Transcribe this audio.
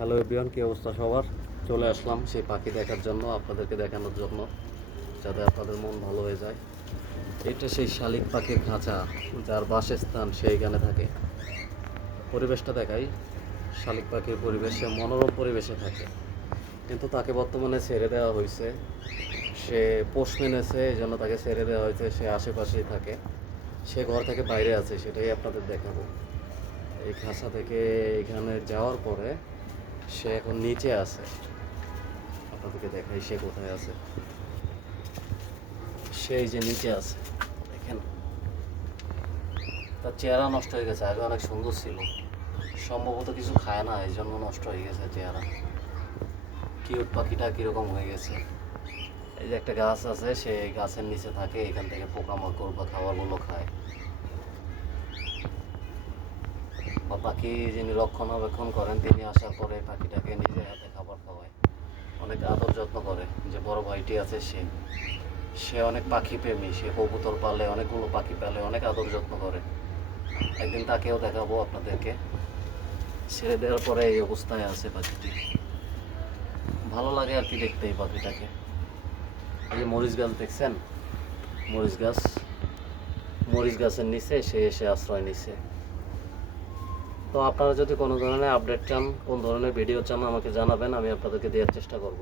Hello everyone কী অবস্থা সবার? চলে আসলাম সেই পাখি দেখার জন্য, আপনাদেরকে দেখানোর জন্য, যাতে আপনাদের মন ভালো হয়ে যায়। এটা সেই শালিক পাখির খাঁচা, যার বাসস্থান সেইখানে থাকে। পরিবেশটা দেখাই, শালিক পাখির পরিবেশে, মনোরম পরিবেশে থাকে। কিন্তু তাকে বর্তমানে ছেড়ে দেওয়া হয়েছে। সে পোষ মেনেছে, এই জন্য তাকে ছেড়ে দেওয়া হয়েছে, সে আশেপাশেই থাকে। সে ঘর থেকে বাইরে আছে, সেটাই আপনাদের দেখাবো। এই খাঁচা থেকে এখানে যাওয়ার পরে সে এখন নিচে আছে। আপনাদেরকে দেখাই সে কোথায় আছে। সেই যে নিচে আছে, দেখেন। তার চেহারা নষ্ট হয়ে গেছে, আগে অনেক সুন্দর ছিল। সম্ভবত কিছু খায় না, এই জন্য নষ্ট হয়ে গেছে চেহারা। কিউট পাখিটা কীরকম হয়ে গেছে। এই যে একটা গাছ আছে, সে গাছের নিচে থাকে, এখান থেকে পোকামাকড় বা খাবারগুলো খায়। বা পাখি যিনি রক্ষণাবেক্ষণ করেন, তিনি আসার পরে পাখিটাকে নিজের হাতে খাবার খাওয়ায়। অনেক আদর যত্ন করে যে বড় ভাইটি আছে সে। সে অনেক পাখি প্রেমী, সে কবুতর পালে, অনেকগুলো পাখি পালে, অনেক আদর যত্ন করে। একদিন তাকেও দেখাবো আপনাদেরকে। ছেড়ে দেওয়ার পরে এই অবস্থায় আছে পাখিটি। ভালো লাগে আর কি দেখতে এই পাখিটাকে। এই যে মরিচ গাছ দেখছেন? মরিচ গাছ। মরিচ গাছের নিচে সে এসে আশ্রয় নিছে। তো আপনারা যদি কোনো ধরনের আপডেট চান, কোন ধরনের ভিডিও চান, আমাকে জানাবেন, আমি আপনাদেরকে দেওয়ার চেষ্টা করব।